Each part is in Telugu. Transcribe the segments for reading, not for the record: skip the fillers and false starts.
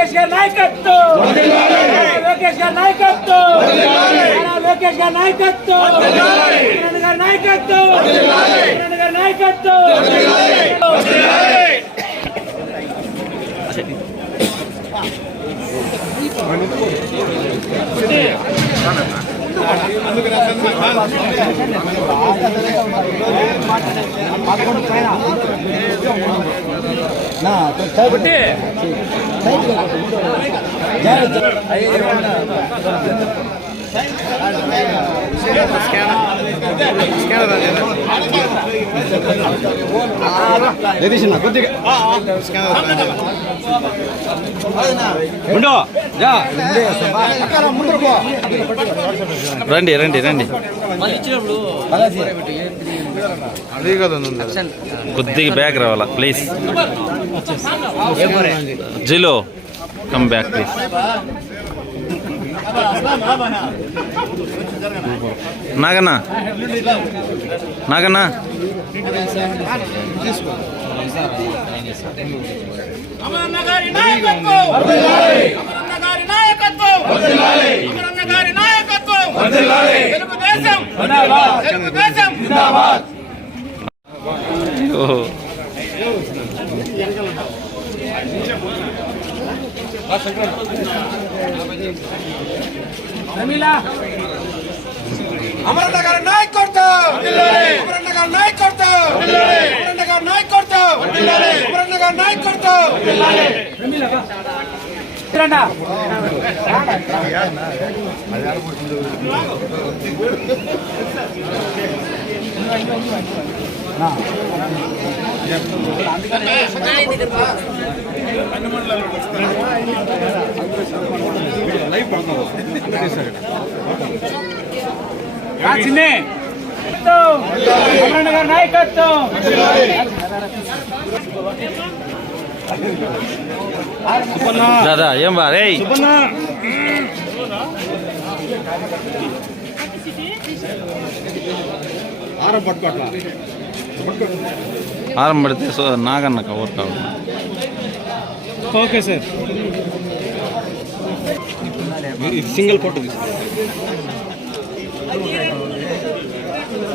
లోకేష్ గారి నాయకత్వం, లోకేష్ గారి నాయకత్వం, లోకేష్ గారి నాయకత్వం, కిరణ్ గారి నాయకత్వం, కిరణ్ గారి నాయకత్వం. రండి రండి రండి కొద్దిగా బ్యాక్ రావాలా ప్లీజ్. జిలో come back please. Naganna Naganna Amaranna గారి నాయకత్వం, అమరన్న గారి నాయకత్వం, అమరన్న గారి నాయకత్వం, అమరన్న గారి నాయకత్వం. అమరన్న గారి నాయకత్వం. దాదా ఏం బా రే ఆరం పడితే నాగన్న కవర్ కావాలి. ఓకే సార్, సింగిల్ ఫోటో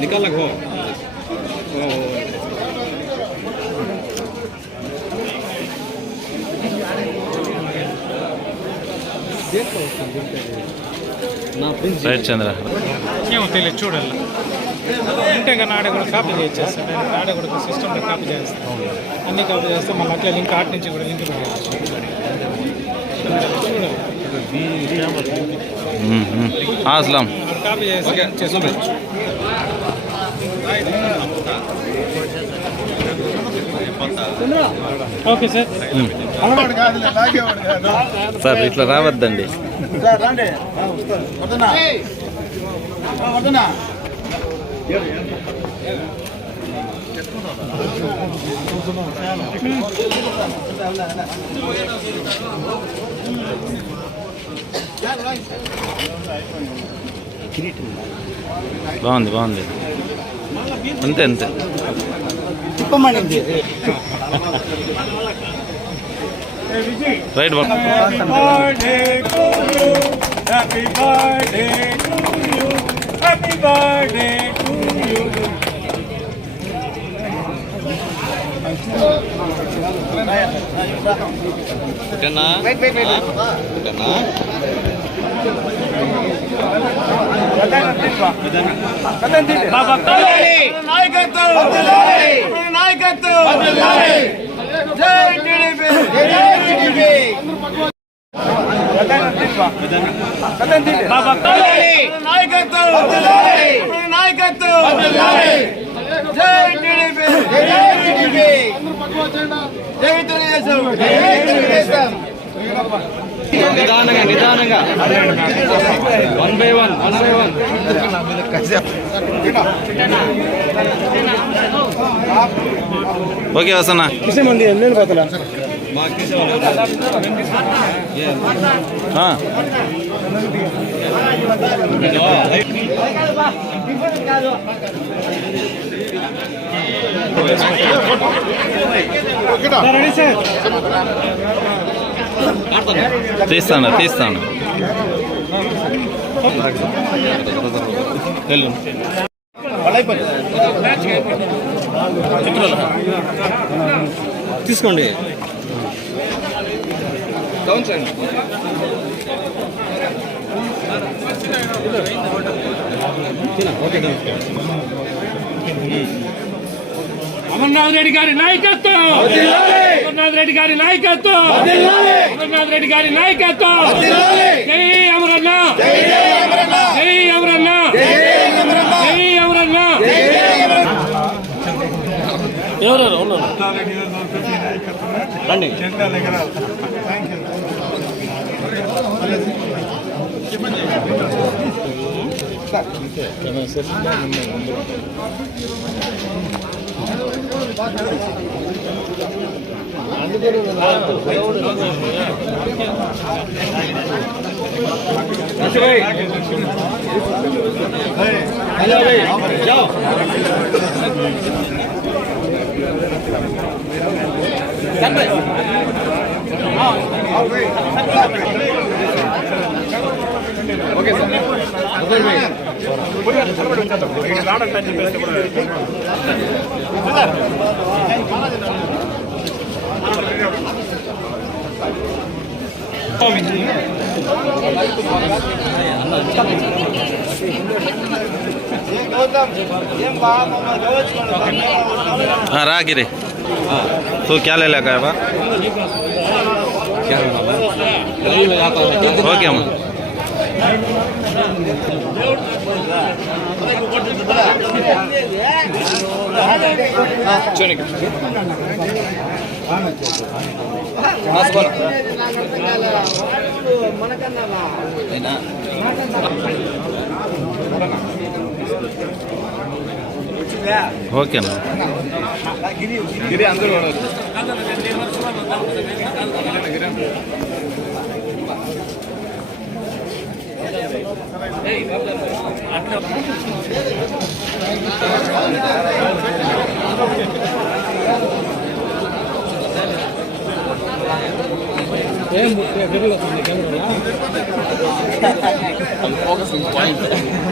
निकाल लगो. రైట్ చంద్ర ఏమో తెలియదు చూడాలి. ఉంటే కానీ ఆడ కూడా కాపీ చేసేస్తాను. ఆడ కూడా సిస్టంలో కాపీ చేస్తాను. అన్ని కాపీ చేస్తే మళ్ళీ అట్లా లింక్ ఆర్ట్ నుంచి కూడా లింక్ అస్లాం కాపీ చేస్తాను. Okay sir. సార్ ఇట్లా రావద్దండి. బాగుంది బాగుంది అంతే అంతే. Right happy birthday to you, happy birthday to you. నిదానంగా నిదానంగా one by one one by one. Okay వస్తున్నా. Ready sir. తీస్తాను వెళ్ళు తీసుకోండి అమర్నాథ్ రెడ్డి గారి నాయకత్వం, అమర్నాథ్ రెడ్డి గారి నాయకత్వం, అమర్నాథ్ రెడ్డి గారి నాయకత్వం. జై అమరన్న, జై అమరన్న, జై అమరన్న. ఎవరెవరు ఉన్నారు రండి. ఓకే हाँ रा गिरे तो क्या ले लगा है बा ओके अम्मा ఓకే అన్న గిరి అందరూ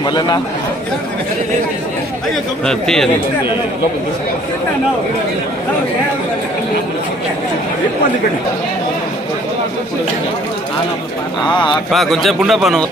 మళ్ళా తీయది కొంచెం ఉండపా నువ్వు